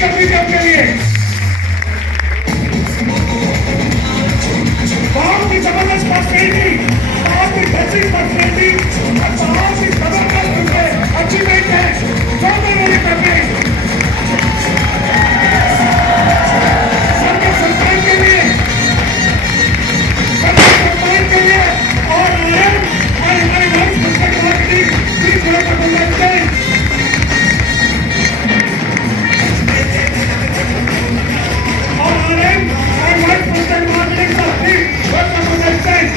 कर दीजिए आपके लिए। बहुत ही जबरदस्त पर्सनैलिटी, बहुत ही अच्छी पर्सनैलिटी और बहुत ही जबरदस्त अचीवमेंट है जो मेरे करने सबके सम्मान के लिए, सबके सम्मान के लिए। और हमारे vice president marketing please welcome on stage. और हमारे vice president marketing sir please welcome on stage.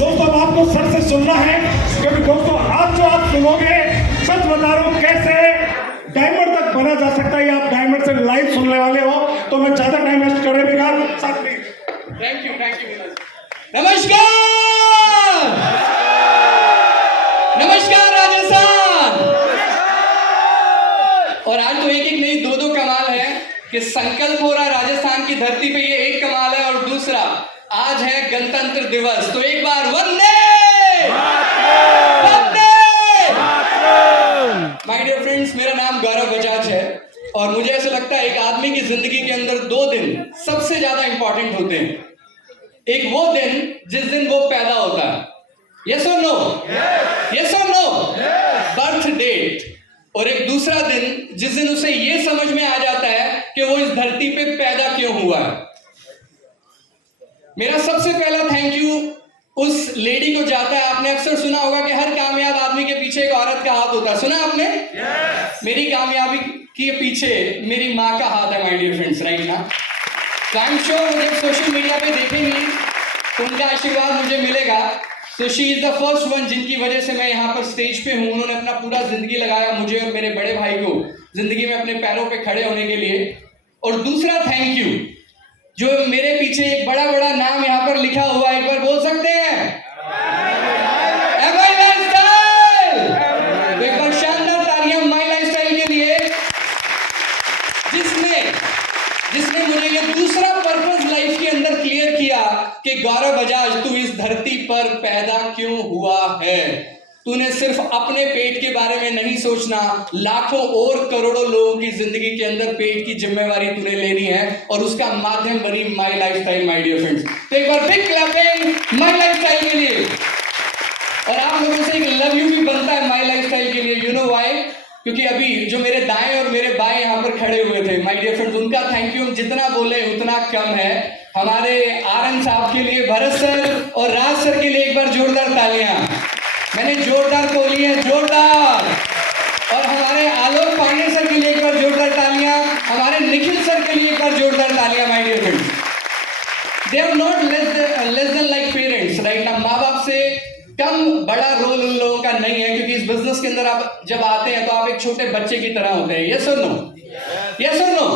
दोस्तों आपको सर से सुनना है, क्योंकि दोस्तों आज जो आप सुनोगे, सच बता रहा हूं कैसे डायमंड तक बना जा सकता है। आप डायमंड से लाइव सुनने वाले हो, तो मैं ज्यादा टाइम वेस्ट करे बिगाड़ साथ प्लीज। थैंक यू नमस्कार नमस्कार राजस्थान। और आज तो एक एक नहीं दो कमाल है कि संकल्प हो रहा राजस्थान की धरती पे, ये एक कमाल है। और दूसरा आज है गणतंत्र दिवस, तो एक बार वंदे वंदे। माय डियर फ्रेंड्स, मेरा नाम गौरव बजाज है और मुझे ऐसा लगता है एक आदमी की जिंदगी के अंदर दो दिन सबसे ज्यादा इंपॉर्टेंट होते हैं। एक वो दिन जिस दिन वो पैदा होता है, यस और नो, यस और नो, बर्थ डेट। और एक दूसरा दिन जिस दिन उसे ये समझ में आ जाता है कि वो इस धरती पे पैदा क्यों हुआ है। मेरा सबसे पहला थैंक यू उस लेडी को जाता है। आपने अक्सर सुना होगा कि हर कामयाब आदमी के पीछे एक औरत का हाथ होता है, सुना आपने? मेरी कामयाबी के पीछे मेरी माँ का हाथ है, माय डियर फ्रेंड्स, राइट ना। आई एम श्योर जब सोशल मीडिया पे देखेंगी तो उनका आशीर्वाद मुझे मिलेगा। तो she is the first one जिनकी वजह से मैं यहाँ पर स्टेज पे हूँ। उन्होंने अपना पूरा जिंदगी लगाया मुझे और मेरे बड़े भाई को जिंदगी में अपने पैरों पे खड़े होने के लिए। और दूसरा थैंक यू जो मेरे पीछे एक बड़ा बड़ा नाम यहाँ पर लिखा हुआ है, एक बार बोल सकते हैं माई लाइफस्टाइल। तो एक बार शानदार तालियां माई लाइफस्टाइल के लिए, जिसने मुझे ये दूसरा पर्पस लाइफ के अंदर क्लियर किया कि गौरव बजाज तू इस धरती पर पैदा क्यों हुआ है। तूने सिर्फ अपने पेट के बारे में नहीं सोचना, लाखों और करोड़ों लोगों की जिंदगी के अंदर पेट की जिम्मेवारी तूने लेनी है और उसका माध्यम बनी माई लाइफस्टाइल, माय डियर फ्रेंड्स। तो एक बार बिग क्लैपिंग माई लाइफस्टाइल के लिए। और आप लोगों से एक लव यू भी बनता है माई लाइफस्टाइल के लिए। You know why? क्योंकि अभी जो मेरे दाएं और मेरे बाएं यहाँ पर खड़े हुए थे माय डियर फ्रेंड्स, उनका थैंक यू जितना बोले उतना कम है। हमारे आरएन साहब के लिए, भरत सर और राज सर के लिए एक बार जोरदार तालियां। मैंने जोरदार बोली है, जोरदार। और हमारे आलोक पांडे सर के लिए एक बार जोरदार तालियां। हमारे निखिल सर के लिए एक बार जोरदार तालियां, my dear friends. They are not less than like parents, right ना। माँ बाप से कम बड़ा रोल उन लोगों का नहीं है, क्योंकि इस बिजनेस के अंदर आप जब आते हैं तो आप एक छोटे बच्चे की तरह होते हैं। यस और नो, यस और नो।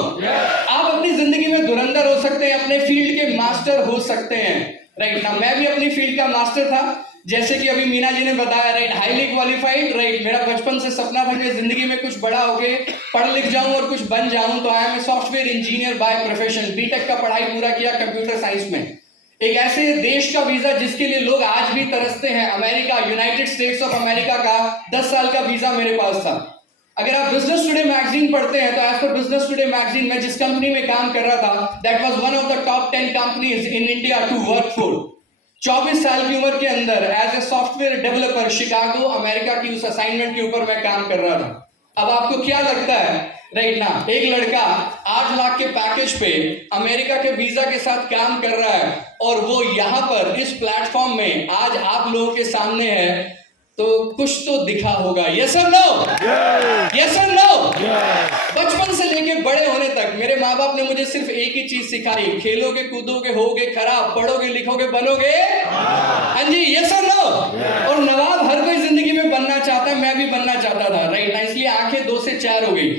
आप अपनी जिंदगी में धुरंधर हो सकते हैं, अपने फील्ड के मास्टर हो सकते हैं, राइट ना। मैं भी अपनी फील्ड का मास्टर था, जैसे कि अभी मीना जी ने बताया, राइट, हाईली क्वालिफाइड, राइट। मेरा बचपन से सपना था कि जिंदगी में कुछ बड़ा होके पढ़ लिख जाऊं और कुछ बन जाऊं। तो I am a software engineer by profession. B Tech का पढ़ाई पूरा किया कंप्यूटर साइंस में। एक ऐसे देश का वीजा जिसके लिए लोग आज भी तरसते हैं, America, United states of America का 10 साल का वीजा मेरे पास था। अगर आप बिजनेस टुडे मैगजीन पढ़ते हैं तो as per business today magazine में जिस कंपनी में काम कर रहा था, that was one of the top 10 companies in India to work for. 24 साल की उम्र के अंदर as a software developer Chicago America की उस असाइनमेंट के ऊपर मैं काम कर रहा था। अब आपको क्या लगता है राइट ना, एक लड़का 8 लाख के पैकेज पे अमेरिका के वीजा के साथ काम कर रहा है और वो यहां पर इस प्लेटफॉर्म में आज आप लोगों के सामने है, तो कुछ तो दिखा होगा। यस और नो? यस और नो? बचपन से लेके बड़े होने तक मेरे माँ बाप ने मुझे सिर्फ एक ही चीज सिखाई, खेलोगे कूदोगे होगे खराब, पढ़ोगे लिखोगे बनोगे। हाँ जी, यस और नो? और नवाब हर कोई जिंदगी में बनना चाहता है, मैं भी बनना चाहता था राइट ना, इसलिए आंखें 2 से 4 हो गई,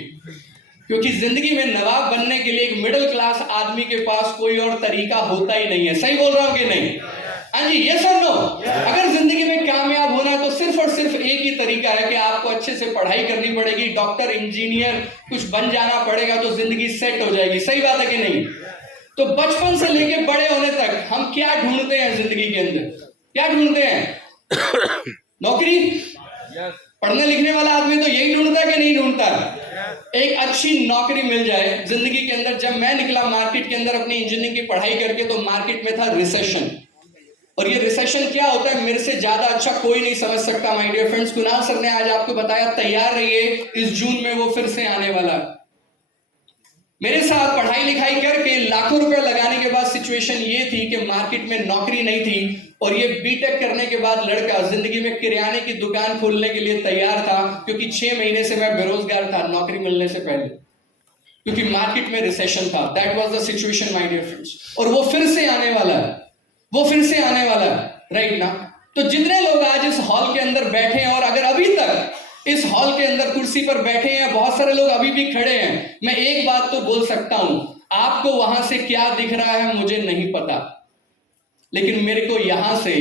क्योंकि जिंदगी में नवाब बनने के लिए एक मिडिल क्लास आदमी के पास कोई और तरीका होता ही नहीं है। सही बोल रहा हूं कि नहीं? हाँ जी, यस और नो? अगर जिंदगी में कामयाब होना है तो सिर्फ और सिर्फ एक ही तरीका है कि आपको अच्छे से पढ़ाई करनी पड़ेगी, डॉक्टर इंजीनियर कुछ बन जाना पड़ेगा, तो जिंदगी सेट हो जाएगी। सही बात है कि नहीं? तो बचपन से लेके बड़े होने तक हम क्या ढूंढते हैं जिंदगी के अंदर? क्या ढूंढते हैं? नौकरी। पढ़ने लिखने वाला आदमी तो यही ढूंढता है कि नहीं ढूंढता? एक अच्छी नौकरी मिल जाए जिंदगी के अंदर। जब मैं निकला मार्केट के अंदर अपनी इंजीनियरिंग की पढ़ाई करके, तो मार्केट में था रिसेशन, और ये रिसेशन क्या होता है मेरे से ज्यादा अच्छा कोई नहीं समझ सकता my dear friends. Kunal sir ने आज आपको बताया, तैयार रहिए, इस जून में वो फिर से आने वाला। मेरे साथ पढ़ाई लिखाई करके लाखों रुपए लगाने के बाद सिचुएशन ये थी कि मार्केट में नौकरी नहीं थी, और ये बीटेक करने के बाद लड़का जिंदगी में किराने की दुकान खोलने के लिए तैयार था, क्योंकि 6 महीने से मैं बेरोजगार था नौकरी मिलने से पहले, क्योंकि मार्केट में रिसेशन था। That was the situation my dear friends, और वो फिर से आने वाला है, वो फिर से आने वाला है राइट ना। तो जितने लोग आज इस हॉल के अंदर बैठे हैं, और अगर अभी तक इस हॉल के अंदर कुर्सी पर बैठे हैं, बहुत सारे लोग अभी भी खड़े हैं, मैं एक बात तो बोल सकता हूं, आपको वहां से क्या दिख रहा है मुझे नहीं पता, लेकिन मेरे को यहां से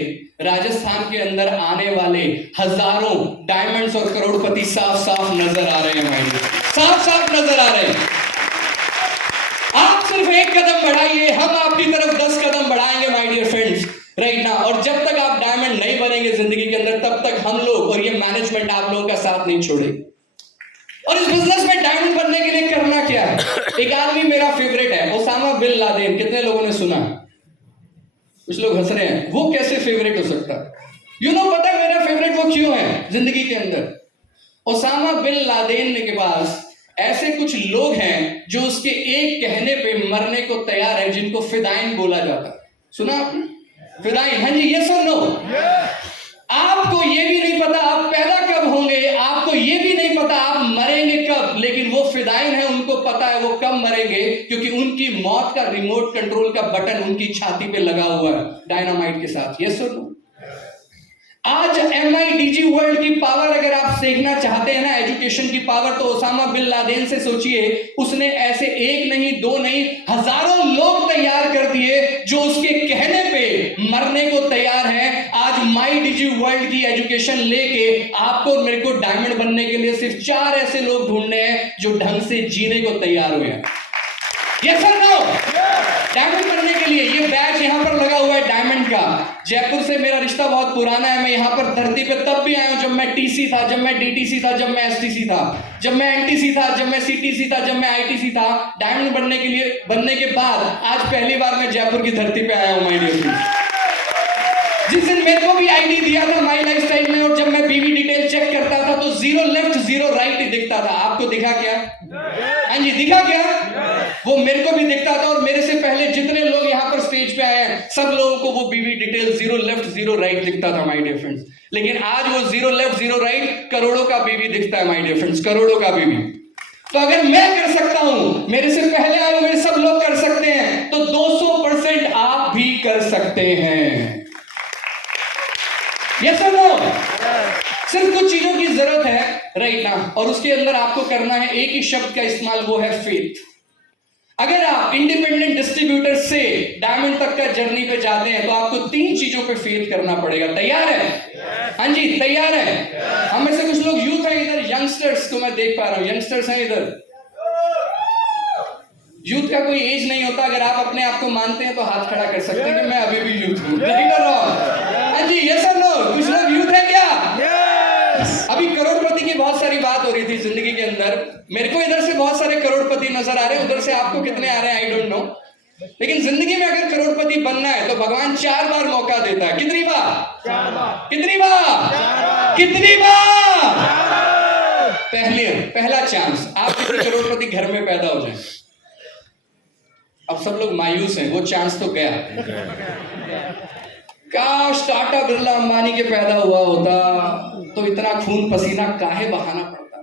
राजस्थान के अंदर आने वाले हजारों डायमंड्स और करोड़पति साफ साफ नजर आ रहे हैं भाई, साफ साफ नजर आ रहे हैं। आप सिर्फ एक कदम बढ़ाइए, हम आपकी तरफ 10 कदम बढ़ाएंगे माय डियर फ्रेंड्स राइट ना। और जब तक आप डायमंड नहीं बनेंगे जिंदगी के अंदर, तब तक हम लोग और ये मैनेजमेंट आप लोगों का साथ नहीं छोड़ेगी। और इस बिजनेस में डायमंड बनने के लिए करना क्या है? एक आदमी मेरा फेवरेट है, ओसामा बिन लादेन। कितने लोगों ने सुना? कुछ लोग हंस रहे हैं। वो कैसे फेवरेट हो सकता है? यू नो, पता है मेरा फेवरेट वो क्यों है जिंदगी के अंदर? ओसामा बिन लादेन के पास ऐसे कुछ लोग हैं जो उसके एक कहने पे मरने को तैयार है, जिनको फिदाइन बोला जाता है। सुना आपने? फिदाइन। हाँ जी, यस और नो? आपको ये भी नहीं पता आप पैदा कब होंगे, आपको ये भी नहीं पता आप मरेंगे कब, लेकिन वो फिदाइन है, उनको पता है वो कब मरेंगे, क्योंकि उनकी मौत का रिमोट कंट्रोल का बटन उनकी छाती पे लगा हुआ है डायनामाइट के साथ। यस और नो? आज MIDG वर्ल्ड की पावर अगर आप देखना चाहते हैं ना, एजुकेशन की पावर, तो ओसामा बिन लादेन से सोचिए। उसने ऐसे एक नहीं, 2 नहीं, हजारों लोग तैयार कर दिए जो उसके कहने पे मरने को तैयार हैं। आज MIDG वर्ल्ड की एजुकेशन लेके आपको और मेरे को डायमंड बनने के लिए सिर्फ 4 ऐसे लोग ढूंढने हैं जो ढंग से जीने को तैयार हुए हैं। यस और नो? डायमंड बनने के लिए ये बैच यहां पर लगा हुआ है डायमंड का। जयपुर से मेरा रिश्ता बहुत पुराना है। मैं यहां पर धरती पे तब भी आया हूं जब मैं TC था, जब मैं DTC था, जब मैं STC था, जब मैं NTC था, जब मैं CTC था, जब मैं ITC था। डायमंड बनने के बाद आज पहली बार मैं जयपुर की धरती पे आया हूं माय डियर फ्रेंड्स। जिस दिन मेरे को भी ID दिया था माई लाइफस्टाइल में, और जब मैं BV डिटेल चेक करता था तो 0 लेफ्ट 0 राइट ही दिखता था। आपको दिखा क्या? हाँ जी, दिखा क्या? वो मेरे को भी दिखता था, और मेरे से पहले जितने लोग यहाँ पर स्टेज पे आए हैं सब लोगों को वो BV डिटेल 0 लेफ्ट 0 राइट दिखता था माय डियर फ्रेंड्स। लेकिन आज वो 0 लेफ्ट 0 राइट करोड़ों का BV दिखता है माय डियर फ्रेंड्स, करोड़ों का BV। तो अगर मैं कर सकता हूं, मेरे से पहले आए हुए सब लोग कर सकते हैं, तो 200% आप भी कर सकते हैं। यस और नो? सिर्फ कुछ चीजों की जरूरत है राइट ना, और उसके अंदर आपको करना है एक ही शब्द का इस्तेमाल, वो है फेथ। अगर आप इंडिपेंडेंट डिस्ट्रीब्यूटर से डायमंड तक का जर्नी पे जाते हैं तो आपको 3 चीजों पे फेथ करना पड़ेगा। तैयार है? हाँ जी, तैयार है? हम में से कुछ लोग यूथ हैं इधर, यंगस्टर्स को मैं देख पा रहा हूं, यंगस्टर्स हैं इधर। यूथ का कोई एज नहीं होता। अगर आप अपने आप को मानते हैं तो हाथ खड़ा कर सकते हैं कि मैं अभी भी यूथ हूं। राइट और रॉन्ग? हाँ जी, यस और नो? कुछ लोग यूथ है क्या? अभी करोड़पति की बहुत सारी बात बात हो रही थी जिंदगी के अंदर, मेरे को इधर से बहुत सारे करोड़पति नजर आ रहे हैं, उधर से आपको कितने आ रहे हैं आई डोंट नो, लेकिन जिंदगी में अगर करोड़पति बनना है तो भगवान 4 बार मौका देता है। कितनी बार? 4 बार। कितनी बार? कितनी बार? पहला चांस, आप किसी करोड़पति घर में पैदा हो जाए। अब सब लोग मायूस हैं, वो चांस तो गया। काश टाटा बिरला अंबानी के पैदा हुआ होता तो इतना खून पसीना काहे बहाना पड़ता।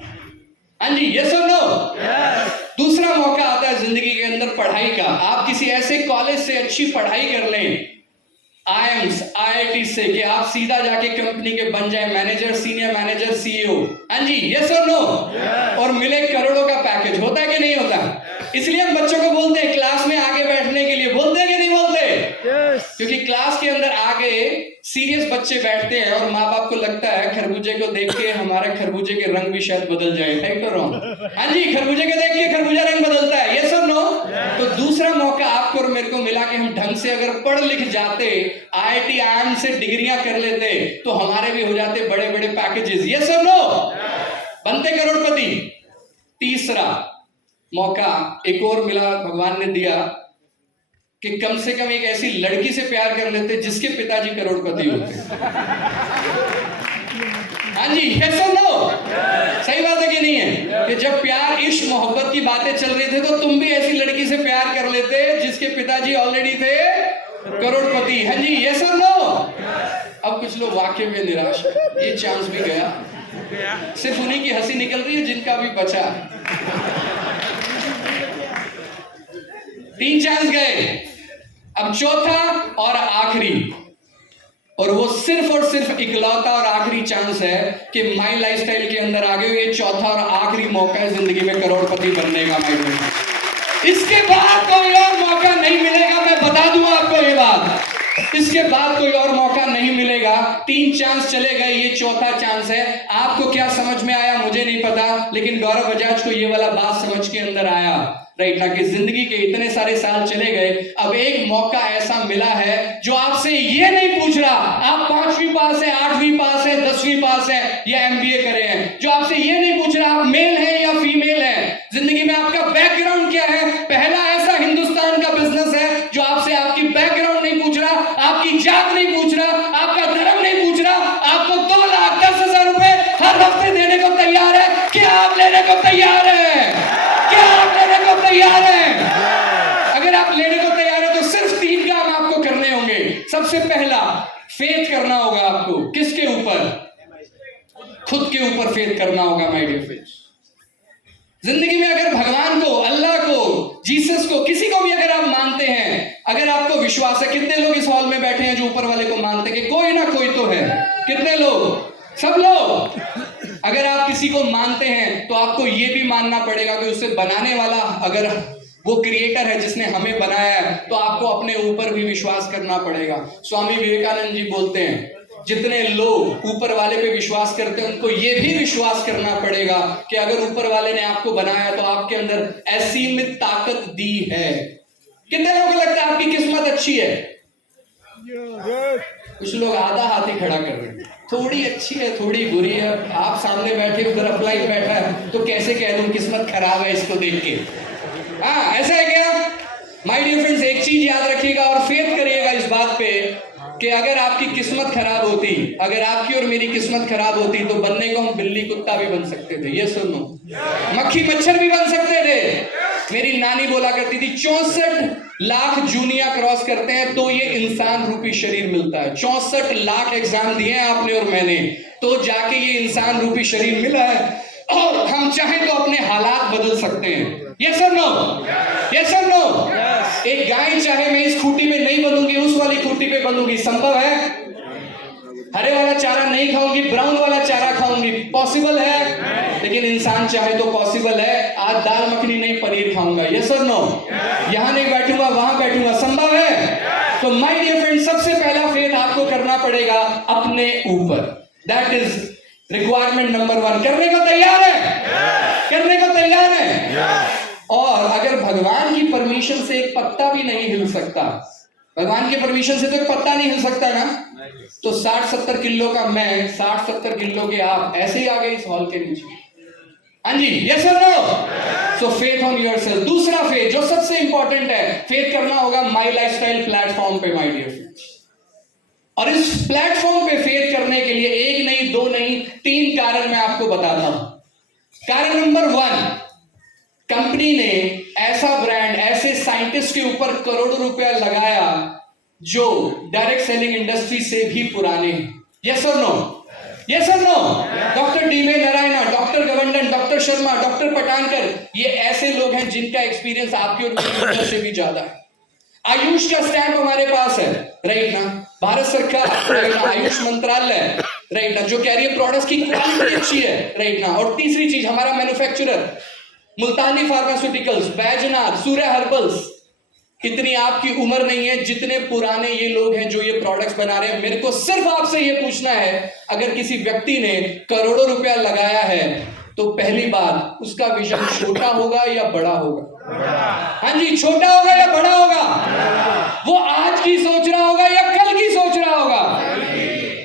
हाँ जी, यस और नो? दूसरा मौका आता है जिंदगी के अंदर पढ़ाई का। आप किसी ऐसे कॉलेज से अच्छी पढ़ाई कर लें, आईएम्स, आईआईटी से, कि आप सीधा जाके कंपनी के बन जाए मैनेजर, सीनियर मैनेजर, सीईओ। हाँ जी, यस और नो? और मिले करोड़ों का पैकेज। होता है कि नहीं होता? इसलिए हम बच्चों को बोलते हैं क्लास में आगे बैठने के लिए। बोलते हैं कि नहीं बोलते? क्योंकि क्लास के अंदर आगे सीरियस बच्चे बैठते हैं और माँ बाप को लगता है खरबूजे को देख के हमारे खरबूजे के रंग भी शायद बदल जाए। राइट और रॉन्ग? हाँ जी, खरबूजे को देख के खरबूजा रंग बदलता है। यस और नो? तो दूसरा मौका आपको और मेरे को मिला कि हम ढंग से अगर पढ़ लिख जाते, आईआईटी आईएम से डिग्रियां कर लेते, तो हमारे भी हो जाते बड़े बड़े पैकेजेस। यस और नो? बनते करोड़पति। तीसरा मौका एक और मिला, भगवान ने दिया कि कम से कम एक ऐसी लड़की से प्यार कर लेते जिसके पिताजी करोड़पति होते। हाँ जी, यस और नो? सही बात है कि नहीं है? कि जब प्यार, इश्क, मोहब्बत की बातें चल रही थी तो तुम भी ऐसी लड़की से प्यार कर लेते जिसके पिताजी ऑलरेडी थे करोड़पति। हाँ जी, यस और नो? अब कुछ लोग वाकई में निराश है, ये चांस भी गया। सिर्फ उन्हीं की हंसी निकल रही है जिनका भी बचा। 3 चांस गए, अब चौथा और आखिरी, और वो सिर्फ और सिर्फ इकलौता और आखिरी चांस है कि माई लाइफस्टाइल के अंदर आ गए। ये चौथा और आखिरी मौका है जिंदगी में करोड़पति बनने का। माई फ्रेंड, इसके बाद कोई और मौका नहीं मिलेगा, मैं बता दूं आपको ये बात। इसके बाद कोई और मौका नहीं मिलेगा। 3 चांस चले गए, ये चौथा चांस है। आपको क्या समझ में आया मुझे नहीं पता, लेकिन गौरव बजाज को ये वाला बात समझ के अंदर आया, राइट ना, कि जिंदगी के इतने सारे साल चले गए, अब एक मौका ऐसा मिला है जो आपसे ये नहीं पूछ रहा आप 5वीं पास है, 8वीं पास है, 10वीं पास है या एमबीए करे हैं, जो आपसे ये नहीं पूछ रहा आप मेल है या फीमेल है, जिंदगी में आपका बैकग्राउंड क्या है। पहला ऐसा हिंदुस्तान का बिजनेस है जो आपसे आपकी बैकग्राउंड नहीं पूछ रहा, आपकी जात नहीं पूछ रहा, आपका धर्म नहीं पूछ रहा, आपको 2,10,000 रुपए हर हफ्ते देने को तैयार है। क्या आप लेने को तैयार है? क्या आप लेने को तैयार है? अगर आप लेने को तैयार है तो सिर्फ 3 काम आपको करने होंगे। सबसे पहला, फेथ करना होगा आपको। किसके ऊपर? खुद के ऊपर फेथ करना होगा माय डियर फ्रेंड्स। जिंदगी में अगर भगवान को, अल्लाह को, जीसस को, किसी को भी अगर आप मानते हैं, अगर आपको विश्वास है, कितने लोग इस हॉल में बैठे हैं जो ऊपर वाले को मानते हैं कि कोई ना कोई तो है? कितने लोग? सब लोग। अगर आप किसी को मानते हैं तो आपको यह भी मानना पड़ेगा कि उसे बनाने वाला, अगर वो क्रिएटर है जिसने हमें बनाया है, तो आपको अपने ऊपर भी विश्वास करना पड़ेगा। स्वामी विवेकानंद जी बोलते हैं, जितने लोग ऊपर वाले पे विश्वास करते हैं उनको ये भी विश्वास करना पड़ेगा कि अगर ऊपर वाले ने आपको बनाया तो आपके अंदर असीमित ताकत दी है। कितने लोगों को लगता है आपकी किस्मत अच्छी है? कुछ लोग आधा हाथ ही खड़ा कर रहे हैं, थोड़ी अच्छी है, थोड़ी बुरी है। आप सामने बैठे, उधर अप्लाई बैठा है, तो कैसे कह दूं किस्मत खराब है इसको देख के? हाँ, ऐसा है क्या? माय डियर फ्रेंड्स, एक चीज याद रखिएगा और फेथ करिएगा इस बात पे कि अगर आपकी किस्मत खराब होती, अगर आपकी और मेरी किस्मत खराब होती, तो बनने को हम बिल्ली कुत्ता भी बन सकते थे। ये सुनो, मक्खी मच्छर भी बन सकते थे। मेरी नानी बोला करती थी 64 लाख जूनिया क्रॉस करते हैं तो ये इंसान रूपी शरीर मिलता है। 64 लाख एग्जाम दिए हैं आपने और मैंने, तो जाके ये इंसान रूपी शरीर मिला है, और हम चाहें तो अपने हालात बदल सकते हैं। यस और नो? यस और नो? एक गाय चाहे मैं इस खूंटी पे नहीं बंधूंगी, उस वाली खूंटी पे बंधूंगी, संभव है? हरे वाला चारा नहीं खाऊंगी, ब्राउन वाला चारा खाऊंगी, पॉसिबल है? लेकिन इंसान चाहे तो पॉसिबल है। आज दाल मखनी नहीं, पनीर खाऊंगा। यस और नो? यहां नहीं बैठूंगा, वहां बैठूंगा, संभव है? तो माय डियर फ्रेंड, सबसे पहला फेथ आपको करना पड़ेगा अपने ऊपर। That is requirement number 1। करने को तैयार है? करने को तैयार है? और अगर भगवान की परमिशन से एक पत्ता भी नहीं हिल सकता, भगवान की परमिशन से तो एक पत्ता नहीं हिल सकता ना, तो 60-70 किलो का मैं, 60-70 किलो के आप ऐसे ही आ गए इस हॉल के नीचे। हाँ जी, यस और no? So faith on yourself. दूसरा फेथ जो सबसे इंपॉर्टेंट है, फेथ करना होगा माई लाइफस्टाइल प्लेटफॉर्म पे माय डियर फ्रेंड्स। और इस प्लेटफॉर्म पे फेथ करने के लिए एक नहीं, दो नहीं, 3 कारण मैं आपको बताता हूं। कारण नंबर 1, कंपनी ने ऐसा ब्रांड, ऐसे साइंटिस्ट के ऊपर करोड़ों रुपया लगाया जो डायरेक्ट सेलिंग इंडस्ट्री से भी पुराने हैं। यस और नो? यस और नो? Doctor D V. नारायण, डॉक्टर गवर्नन, डॉक्टर शर्मा, डॉक्टर पटानकर, ये ऐसे लोग हैं जिनका एक्सपीरियंस आपके और मेरे से भी ज्यादा है। आयुष का स्टैंप हमारे पास है, राइट ना? भारत सरकार, राइट ना? आयुष मंत्रालय, राइट ना? जो कह रही है प्रोडक्ट्स की क्वालिटी अच्छी है, राइट ना? और तीसरी चीज, हमारा मैन्युफैक्चरर मुल्तानी फार्मास्यूटिकल्स, बैजनाथ, सूर्य हर्बल्स। इतनी आपकी उम्र नहीं है जितने पुराने ये लोग हैं जो ये प्रोडक्ट्स बना रहे हैं। मेरे को सिर्फ आपसे ये पूछना है, अगर किसी व्यक्ति ने करोड़ों रुपया लगाया है तो पहली बात, उसका विजन छोटा होगा या बड़ा होगा? हाँ जी, छोटा होगा या बड़ा होगा? वो आज की सोच रहा होगा या कल की सोच रहा होगा?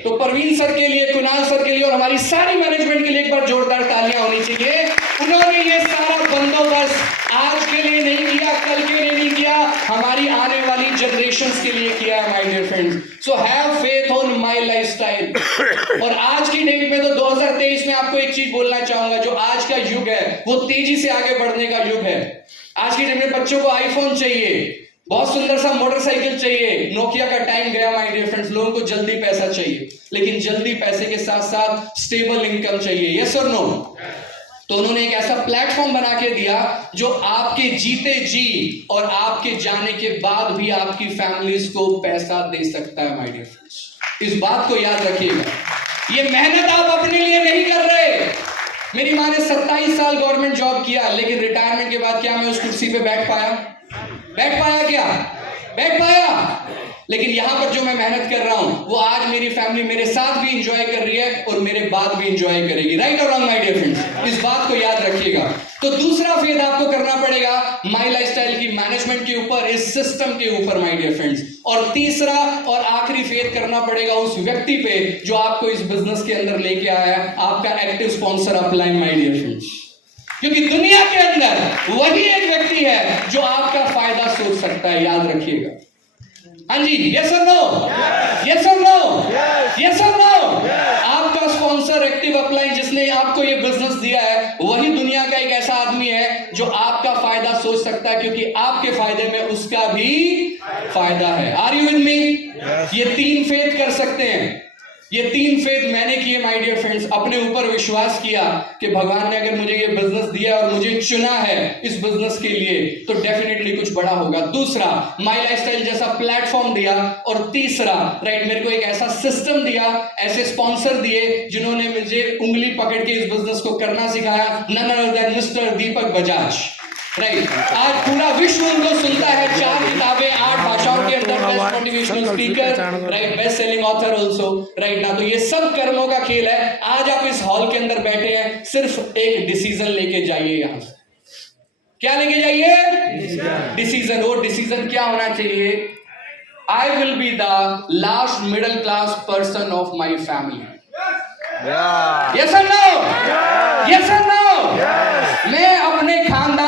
तो परवीन सर के लिए, कुणाल सर के लिए और हमारी सारी मैनेजमेंट के लिए एक बार जोरदार तालियां होनी चाहिए। उन्होंने ये सारा बंदोबस्त आज के लिए नहीं किया, कल के लिए नहीं किया, हमारी आने वाली जनरेशंस के लिए किया है my dear friends. So have faith on my lifestyle. और आज की डेट में तो 2023 में आपको एक चीज बोलना चाहूंगा, जो आज का युग है वो तेजी से आगे बढ़ने का युग है। आज की डेट में बच्चों को आईफोन चाहिए, बहुत सुंदर सा मोटरसाइकिल चाहिए। नोकिया का टाइम गया माय डियर फ्रेंड्स। लोगों को जल्दी पैसा चाहिए, लेकिन जल्दी पैसे के साथ साथ स्टेबल इनकम चाहिए। यस और नो? तो उन्होंने एक ऐसा प्लेटफॉर्म बना के दिया जो आपके जीते जी और आपके जाने के बाद भी आपकी फैमिलीज को पैसा दे सकता है माय डियर फ्रेंड्स। इस बात को याद रखिएगा। ये मेहनत आप अपने लिए नहीं कर रहे। मेरी माँ ने 27 साल गवर्नमेंट जॉब किया, लेकिन रिटायरमेंट के बाद क्या मैं उस कुर्सी पे बैठ पाया? क्या बैठ पाया? लेकिन यहां पर जो मैं मेहनत कर रहा हूं वो आज मेरी फैमिली मेरे साथ भी इंजॉय कर रही है और मेरे बाद भी इंजॉय करेगी। राइट और रॉन्ग माय डियर फ्रेंड्स? इस बात को याद रखिएगा। तो दूसरा फेथ आपको करना पड़ेगा माय लाइफस्टाइल की मैनेजमेंट के ऊपर, इस सिस्टम के ऊपर माय डियर फ्रेंड्स। और तीसरा और आखिरी फेथ करना पड़ेगा उस व्यक्ति पे जो आपको इस बिजनेस के अंदर लेके आया, आपका active sponsor upline my dear friends. क्योंकि दुनिया के अंदर वही एक व्यक्ति है जो आपका फायदा सोच सकता है, याद रखिएगा। हाँ जी, यस और नो? यस और नो? यस और नो? आपका स्पॉन्सर एक्टिव अपलाइन जिसने आपको ये बिजनेस दिया है, वही दुनिया का एक ऐसा आदमी है जो आपका फायदा सोच सकता है, क्योंकि आपके फायदे में उसका भी फायदा है। Are you with me? ये 3 फेथ कर सकते हैं। ये 3 फेथ मैंने किए माय डियर फ्रेंड्स। अपने ऊपर विश्वास किया कि भगवान ने अगर मुझे ये बिजनेस दिया और मुझे चुना है इस बिजनेस के लिए, तो डेफिनेटली कुछ बड़ा होगा। दूसरा, माय लाइफस्टाइल जैसा प्लेटफॉर्म दिया। और तीसरा, राइट, मेरे को एक ऐसा सिस्टम दिया, ऐसे स्पॉन्सर दिए जिन्होंने मुझे उंगली पकड़ के इस बिजनेस को करना सिखाया। नन अदर देन मिस्टर दीपक बजाज। राइट, आज पूरा विश्व उनको सुनता है। 4 किताबें, 8 भाषाओं के अंदर, best motivational speaker, right, best selling author also, right ना? तो ये सब कर्मों का खेल है। आज आप इस हॉल के अंदर बैठे हैं, सिर्फ एक डिसीजन लेके जाइए यहां से। क्या लेके जाइए? डिसीजन। वो डिसीजन क्या होना चाहिए? I will be the last middle class person of my family. Yes और नो? यस और नो? मैं अपने खानदान